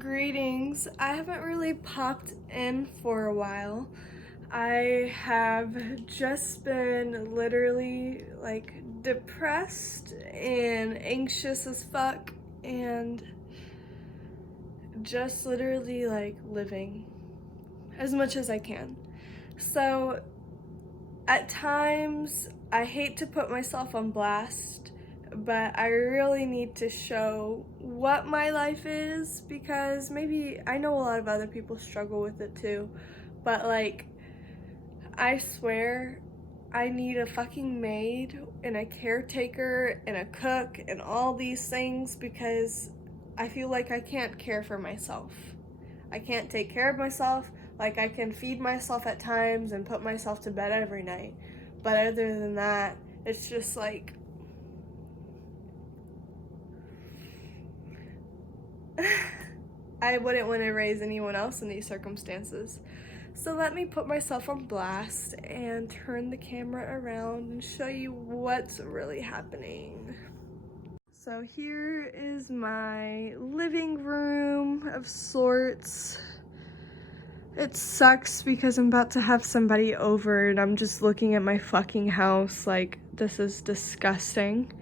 Greetings. I haven't really popped in for a while. I have just been literally like depressed and anxious as fuck and just literally like living as much as I can. So at times I hate to put myself on blast, but I really need to show what my life is because maybe I know a lot of other people struggle with it too, but like I swear I need a fucking maid and a caretaker and a cook and all these things because I feel like I can't care for myself. I can't take care of myself. Like, I can feed myself at times and put myself to bed every night, but other than that, it's just like I wouldn't want to raise anyone else in these circumstances. So let me put myself on blast and turn the camera around and show you what's really happening. So here is my living room of sorts. It sucks because I'm about to have somebody over and I'm just looking at my fucking house like this is disgusting.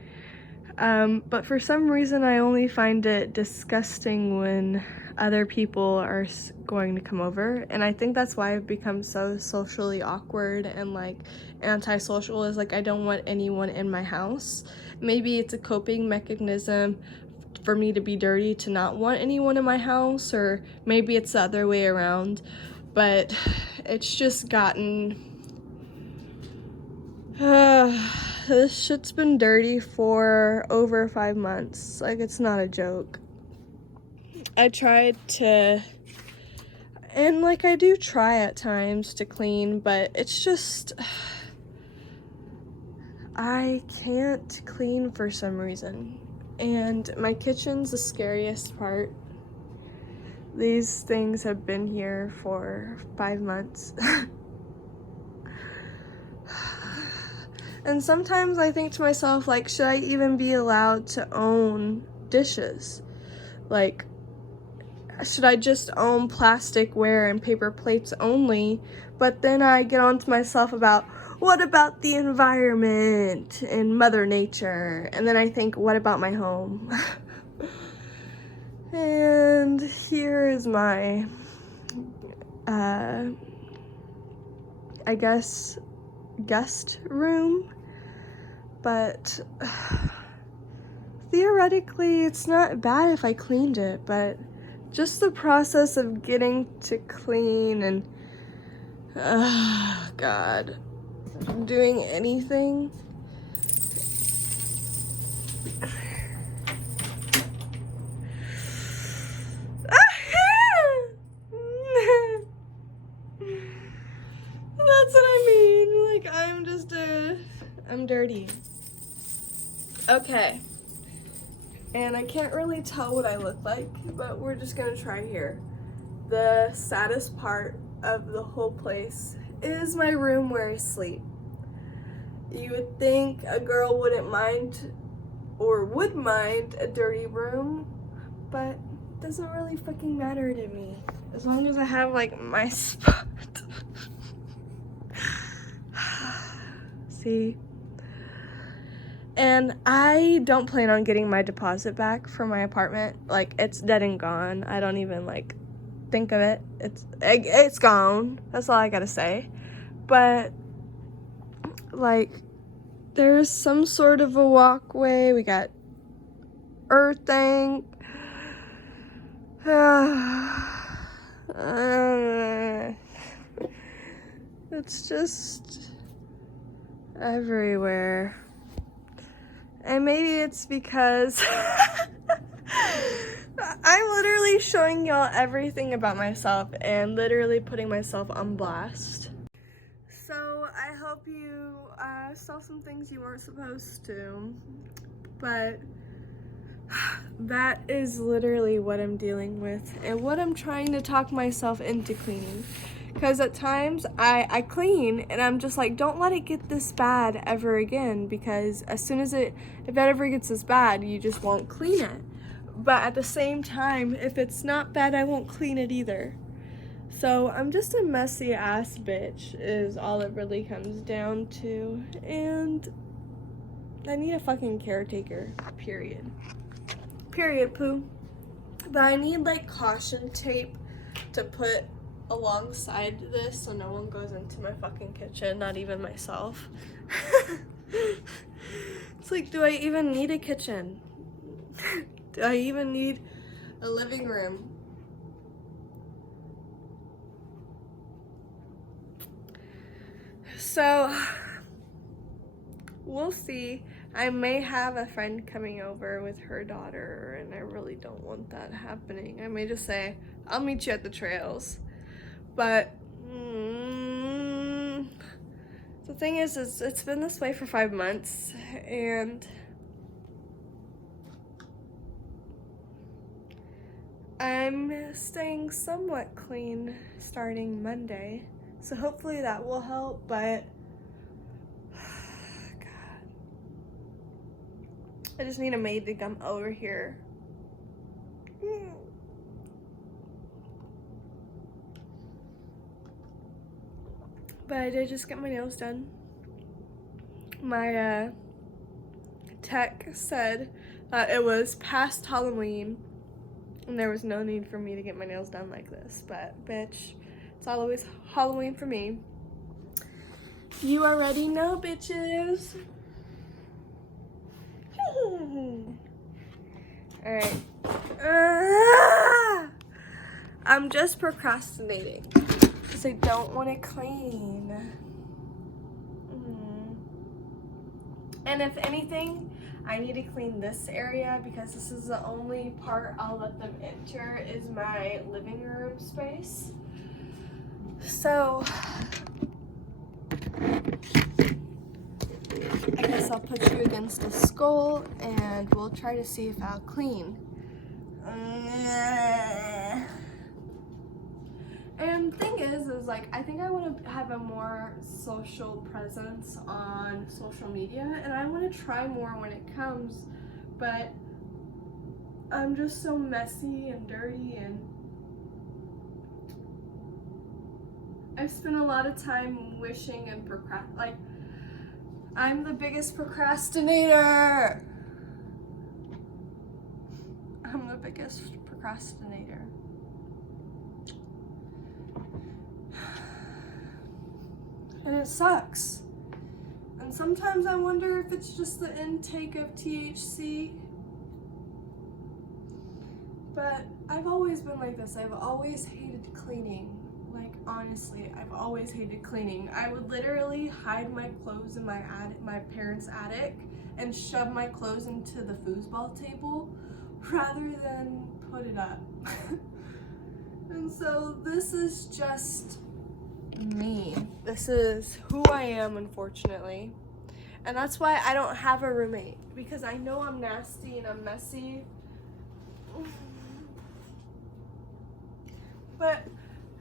But for some reason I only find it disgusting when other people are going to come over, and I think that's why I've become so socially awkward and like antisocial, is like I don't want anyone in my house. Maybe it's a coping mechanism for me to be dirty to not want anyone in my house, or maybe it's the other way around, but it's just gotten this shit's been dirty for over 5 months. Like, it's not a joke. I tried to, and like I do try at times to clean, but it's just I can't clean for some reason. And my kitchen's the scariest part. These things have been here for 5 months. And sometimes I think to myself, like, should I even be allowed to own dishes? Like, should I just own plasticware and paper plates only? But then I get on to myself about, what about the environment and Mother Nature? And then I think, what about my home? And here is my, I guess, guest room. But theoretically, it's not bad if I cleaned it, but just the process of getting to clean and, God, doing anything. That's what I mean. Like, I'm dirty. Okay. And I can't really tell what I look like, but we're just gonna try here. The saddest part of the whole place is my room where I sleep. You would think a girl wouldn't mind or would mind a dirty room, but it doesn't really fucking matter to me. As long as I have like my spot. See? And I don't plan on getting my deposit back from my apartment. Like, it's dead and gone. I don't even like think of it. It's gone. That's all I gotta say. But like, there's some sort of a walkway. We got earthing. It's just everywhere. And maybe it's because I'm literally showing y'all everything about myself and literally putting myself on blast. So I hope you saw some things you weren't supposed to, but that is literally what I'm dealing with and what I'm trying to talk myself into cleaning. Because at times I clean and I'm just like, don't let it get this bad ever again, because as soon as if it ever gets this bad, you just won't clean it. But at the same time, if it's not bad, I won't clean it either. So I'm just a messy ass bitch is all it really comes down to. And I need a fucking caretaker, period. Period, poo. But I need like caution tape to put alongside this so no one goes into my fucking kitchen, not even myself. It's like, do I even need a kitchen? Do I even need a living room? So, we'll see. I may have a friend coming over with her daughter, and I really don't want that happening. I may just say, I'll meet you at the trails. But, the thing is it's been this way for 5 months, and I'm staying somewhat clean starting Monday. So hopefully that will help, but God. I just need a maid to come over here. But I did just get my nails done. My tech said that it was past Halloween and there was no need for me to get my nails done like this. But bitch, it's always Halloween for me. You already know, bitches. Alright. I'm just procrastinating because I don't want to clean. And if anything, I need to clean this area because this is the only part I'll let them enter is my living room space. So I guess I'll put you against a skull and we'll try to see if I'll clean. And the thing is like, I think I want to have a more social presence on social media, and I want to try more when it comes, but I'm just so messy and dirty, and I spend a lot of time wishing and like, I'm the biggest procrastinator. I'm the biggest procrastinator. And it sucks. And sometimes I wonder if it's just the intake of THC. But I've always been like this. I've always hated cleaning. Like, honestly, I've always hated cleaning. I would literally hide my clothes in my parents' attic and shove my clothes into the foosball table rather than put it up. And so this is just me. This is who I am, unfortunately. And that's why I don't have a roommate, because I know I'm nasty and I'm messy. But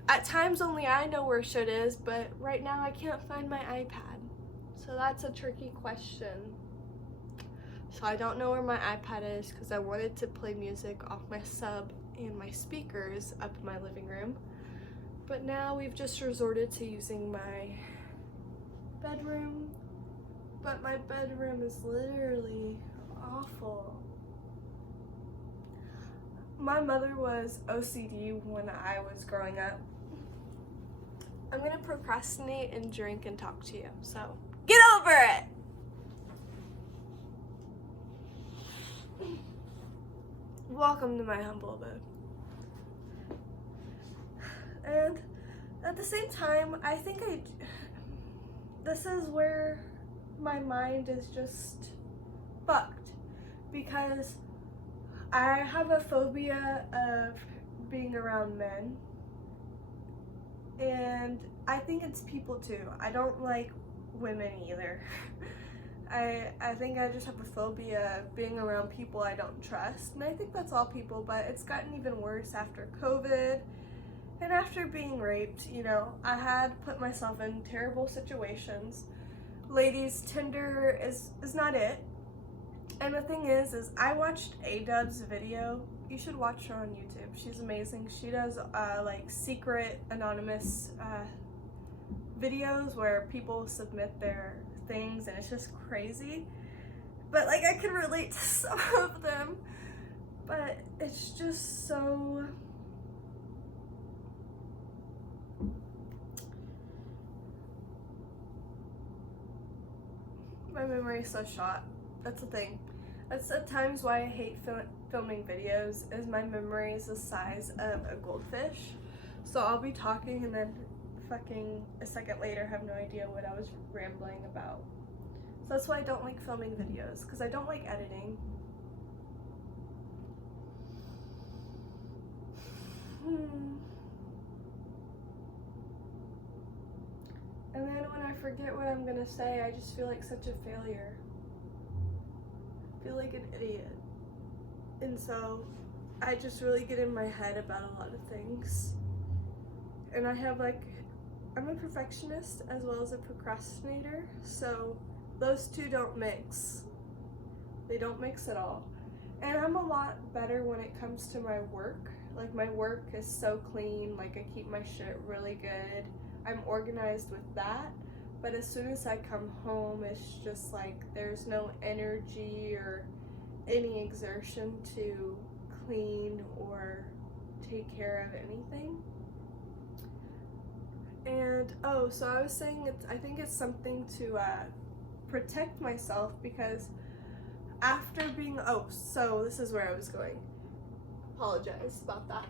at times only I know where shit is, but right now I can't find my iPad. So that's a tricky question. So I don't know where my iPad is because I wanted to play music off my sub and my speakers up in my living room. But now we've just resorted to using my bedroom. But my bedroom is literally awful. My mother was OCD when I was growing up. I'm gonna procrastinate and drink and talk to you, so get over it! Welcome to my humble abode. And at the same time, I think this is where my mind is just fucked, because I have a phobia of being around men, and I think it's people too. I don't like women either. I think I just have a phobia of being around people I don't trust, and I think that's all people, but it's gotten even worse after COVID and after being raped. You know, I had put myself in terrible situations. Ladies, Tinder is not it. And the thing is I watched A-Dub's video. You should watch her on YouTube. She's amazing. She does like secret anonymous videos where people submit their things, and it's just crazy. But like I can relate to some of them, but it's just so my memory is so shot. That's the thing. That's at times why I hate filming videos, is my memory is the size of a goldfish. So I'll be talking and then fucking a second later have no idea what I was rambling about. So that's why I don't like filming videos, because I don't like editing. And then when I forget what I'm gonna say, I just feel like such a failure. I feel like an idiot. And so I just really get in my head about a lot of things. And I have like, I'm a perfectionist as well as a procrastinator, so those two don't mix. They don't mix at all. And I'm a lot better when it comes to my work. Like my work is so clean, like I keep my shit really good. I'm organized with that. But as soon as I come home, it's just like there's no energy or any exertion to clean or take care of anything. And oh, so I was saying I think it's something to protect myself, because after being, so this is where I was going. Apologize about that.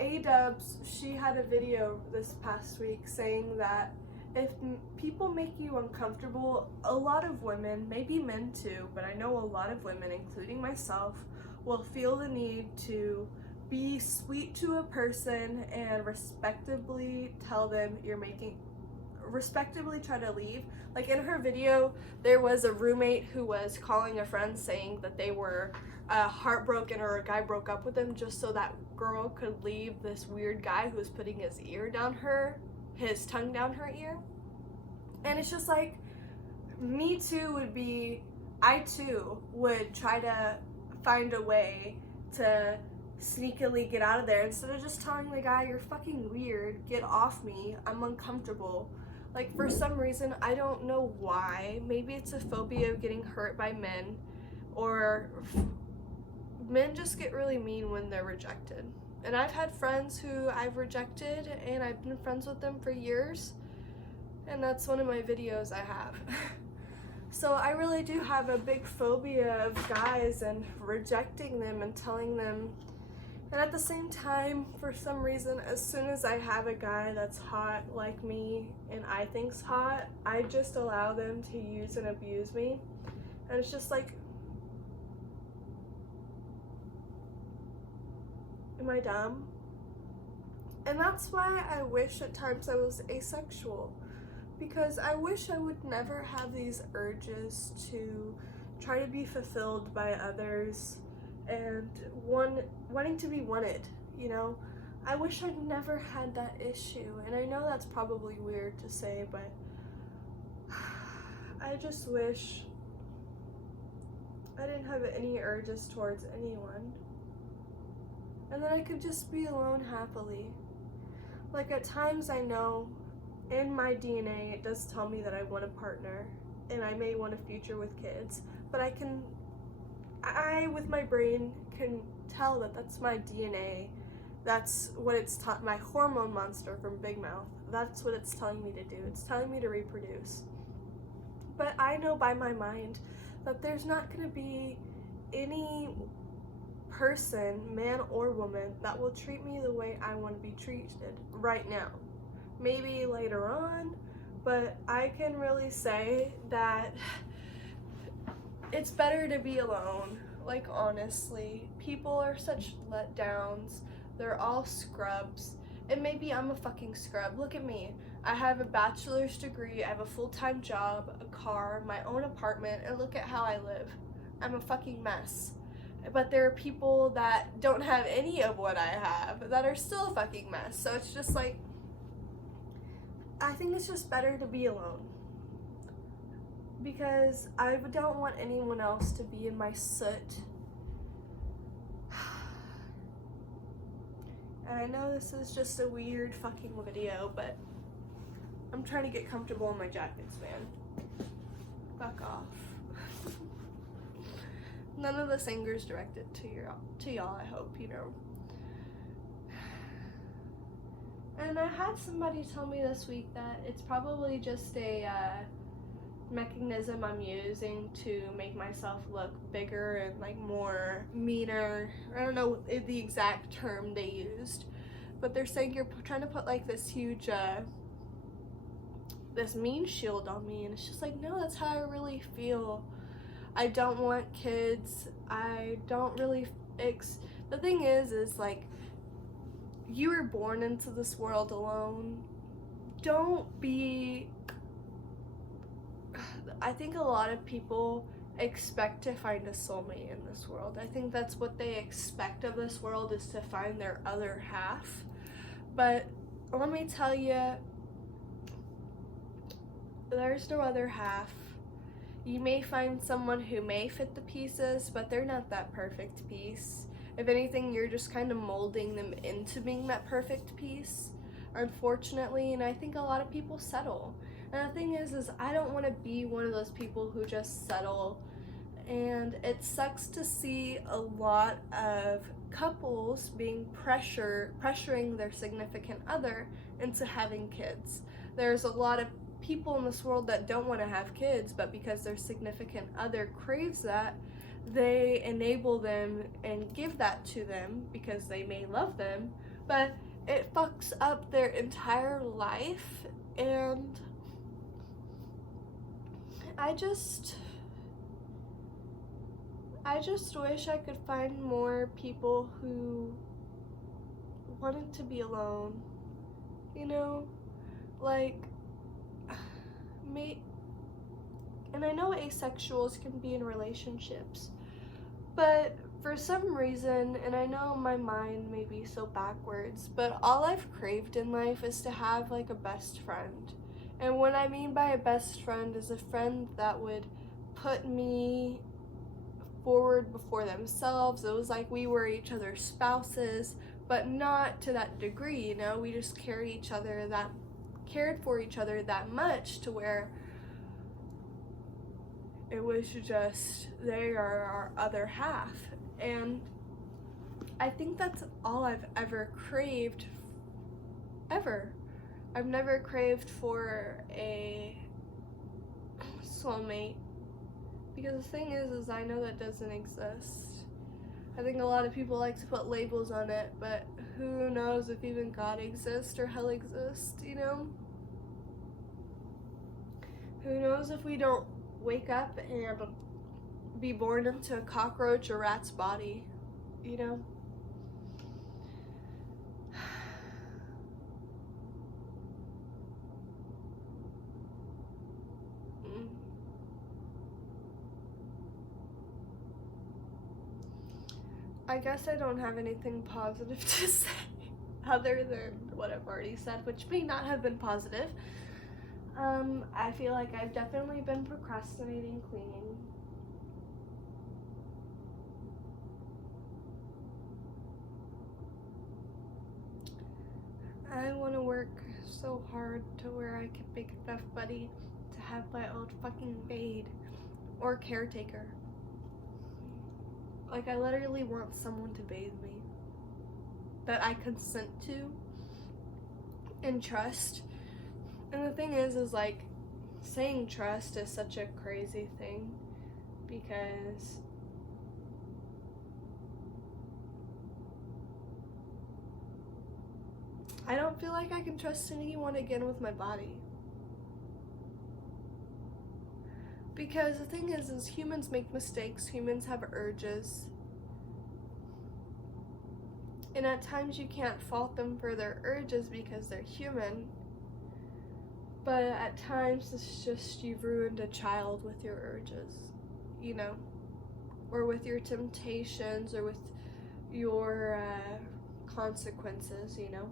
A-Dubs, she had a video this past week saying that if people make you uncomfortable, a lot of women, maybe men too, but I know a lot of women, including myself, will feel the need to be sweet to a person and respectably tell them respectably try to leave. Like in her video, there was a roommate who was calling a friend saying that they were heartbroken, or a guy broke up with them just so that girl could leave this weird guy who was putting his tongue down her ear. And it's just like, I too would try to find a way to sneakily get out of there, instead of just telling the guy, you're fucking weird, get off me, I'm uncomfortable. Like for some reason, I don't know why, maybe it's a phobia of getting hurt by men, or men just get really mean when they're rejected. And I've had friends who I've rejected and I've been friends with them for years, and that's one of my videos I have. So I really do have a big phobia of guys and rejecting them and telling them. And at the same time, for some reason, as soon as I have a guy that's hot like me and I think's hot, I just allow them to use and abuse me. And it's just like, am I dumb? And that's why I wish at times I was asexual, because I wish I would never have these urges to try to be fulfilled by others and wanting to be wanted, you know? I wish I'd never had that issue, and I know that's probably weird to say, but I just wish I didn't have any urges towards anyone, and that I could just be alone happily. Like at times I know in my DNA it does tell me that I want a partner and I may want a future with kids, but I with my brain can tell that that's my DNA. That's what it's taught, my hormone monster from Big Mouth. That's what it's telling me to do. It's telling me to reproduce. But I know by my mind that there's not going to be any person, man or woman, that will treat me the way I want to be treated right now. Maybe later on, but I can really say that it's better to be alone. Like honestly, people are such letdowns. They're all scrubs. And maybe I'm a fucking scrub. Look at me. I have a bachelor's degree, I have a full-time job, a car, my own apartment, and look at how I live. I'm a fucking mess. But there are people that don't have any of what I have that are still a fucking mess. So it's just like, I think it's just better to be alone. because I don't want anyone else to be in my soot. And I know this is just a weird fucking video, but I'm trying to get comfortable in my jackets, man. Fuck off. None of this anger is directed to y'all, I hope, you know. And I had somebody tell me this week that it's probably just a mechanism I'm using to make myself look bigger and like more meaner. I don't know the exact term they used, but they're saying you're trying to put like this huge this mean shield on me, and it's just like, no, that's how I really feel. I don't want kids. I don't really the thing is like, you were born into this world alone. Don't be, I think a lot of people expect to find a soulmate in this world. I think that's what they expect of this world, is to find their other half. But let me tell you, there's no other half. You may find someone who may fit the pieces, but they're not that perfect piece. If anything, you're just kind of molding them into being that perfect piece, unfortunately. And I think a lot of people settle. And the thing is I don't want to be one of those people who just settle. And it sucks to see a lot of couples being pressuring their significant other into having kids. There's a lot of people in this world that don't want to have kids, but because their significant other craves that, they enable them and give that to them because they may love them, but it fucks up their entire life. And I just wish I could find more people who wanted to be alone, you know, like, and I know asexuals can be in relationships, but for some reason, and I know my mind may be so backwards, but all I've craved in life is to have like a best friend. And what I mean by a best friend is a friend that would put me forward before themselves. It was like we were each other's spouses, but not to that degree, you know. We just cared for each other that much to where it was just, they are our other half. And I think that's all I've ever craved, ever. I've never craved for a soulmate, because the thing is I know that doesn't exist. I think a lot of people like to put labels on it, but who knows if even God exists or hell exists, you know? Who knows if we don't wake up and be born into a cockroach or rat's body, you know? I guess I don't have anything positive to say other than what I've already said, which may not have been positive. I feel like I've definitely been procrastinating cleaning. I want to work so hard to where I can make enough money to have my own fucking maid or caretaker. Like, I literally want someone to bathe me that I consent to and trust. And the thing is like, saying trust is such a crazy thing, because I don't feel like I can trust anyone again with my body. Because the thing is humans make mistakes, humans have urges. And at times you can't fault them for their urges because they're human. But at times it's just, you've ruined a child with your urges, you know? Or with your temptations, or with your consequences, you know?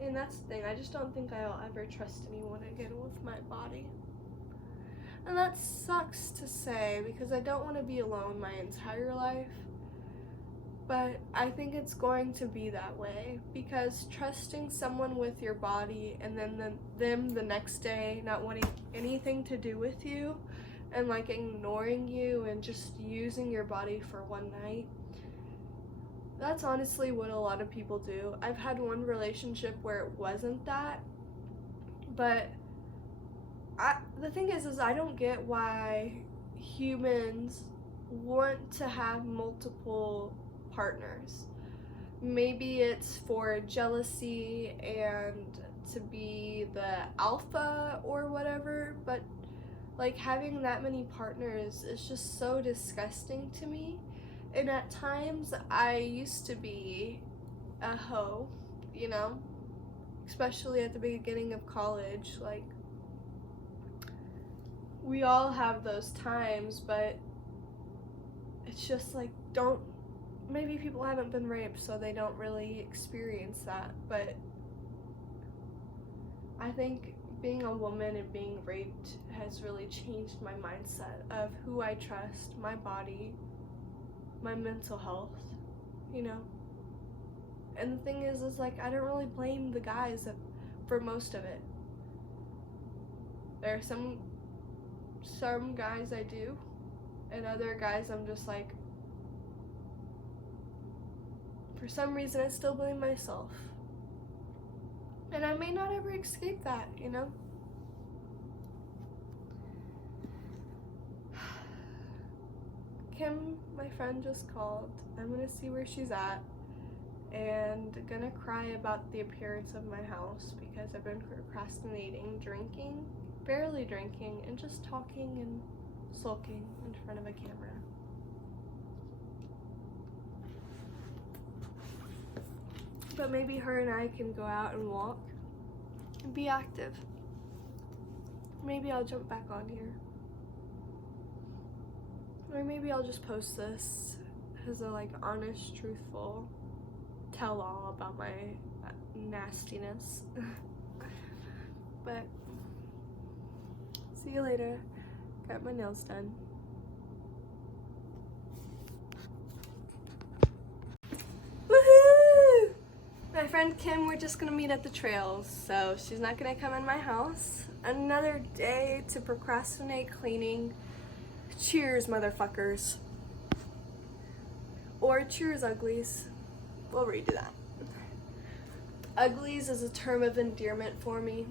And that's the thing, I just don't think I'll ever trust anyone again with my body. And that sucks to say because I don't want to be alone my entire life. But I think it's going to be that way because trusting someone with your body and then them the next day not wanting anything to do with you and like ignoring you and just using your body for one night, that's honestly what a lot of people do. I've had one relationship where it wasn't that, but the thing is I don't get why humans want to have multiple partners. Maybe it's for jealousy and to be the alpha or whatever, but like having that many partners is just so disgusting to me. And at times I used to be a hoe, you know, especially at the beginning of college. Like, we all have those times, but it's just like, maybe people haven't been raped, so they don't really experience that, but I think being a woman and being raped has really changed my mindset of who I trust, my body, my mental health, you know? And the thing is like, I don't really blame the guys for most of it. There are some guys I do, and other guys I'm just like, for some reason I still blame myself. And I may not ever escape that, you know? Kim, my friend, just called. I'm gonna see where she's at and gonna cry about the appearance of my house because I've been procrastinating drinking, barely drinking, and just talking and sulking in front of a camera. But maybe her and I can go out and walk and be active. Maybe I'll jump back on here. Or maybe I'll just post this as a like honest, truthful tell-all about my nastiness. But see you later. Got my nails done. Woohoo! My friend Kim, we're just gonna meet at the trails, so she's not gonna come in my house. Another day to procrastinate cleaning. Cheers, motherfuckers. Or cheers, uglies. We'll redo that. Uglies is a term of endearment for me.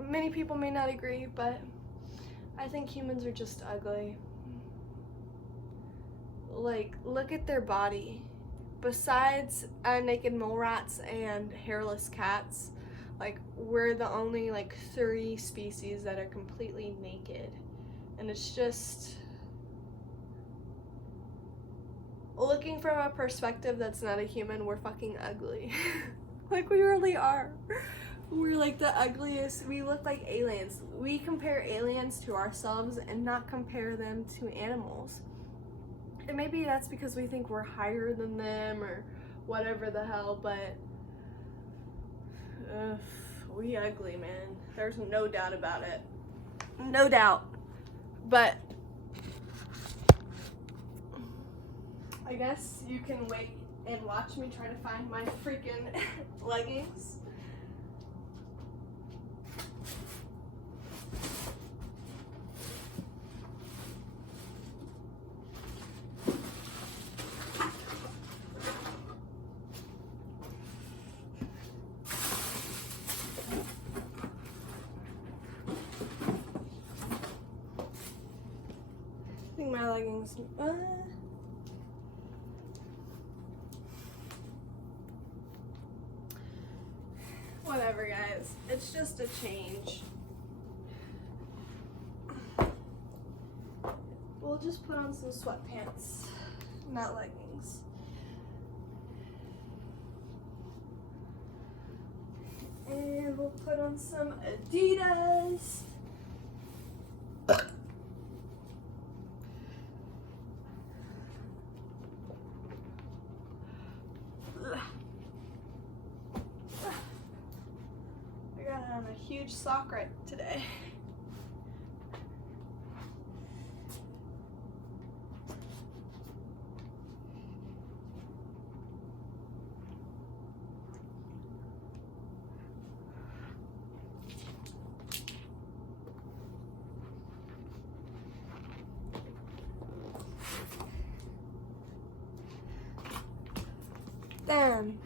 Many people may not agree, but I think humans are just ugly. Like, look at their body. Besides naked mole rats and hairless cats, like, we're the only like 3 species that are completely naked. And it's just, looking from a perspective that's not a human, we're fucking ugly. Like, we really are. We're like the ugliest. We look like aliens. We compare aliens to ourselves and not compare them to animals. And maybe that's because we think we're higher than them or whatever the hell, but we ugly, man. There's no doubt about it. No doubt. But I guess you can wait and watch me try to find my freaking leggings. I think my leggings. Whatever, guys. It's just a change. We'll just put on some sweatpants, not leggings. And we'll put on some Adidas. huge sock right today. Then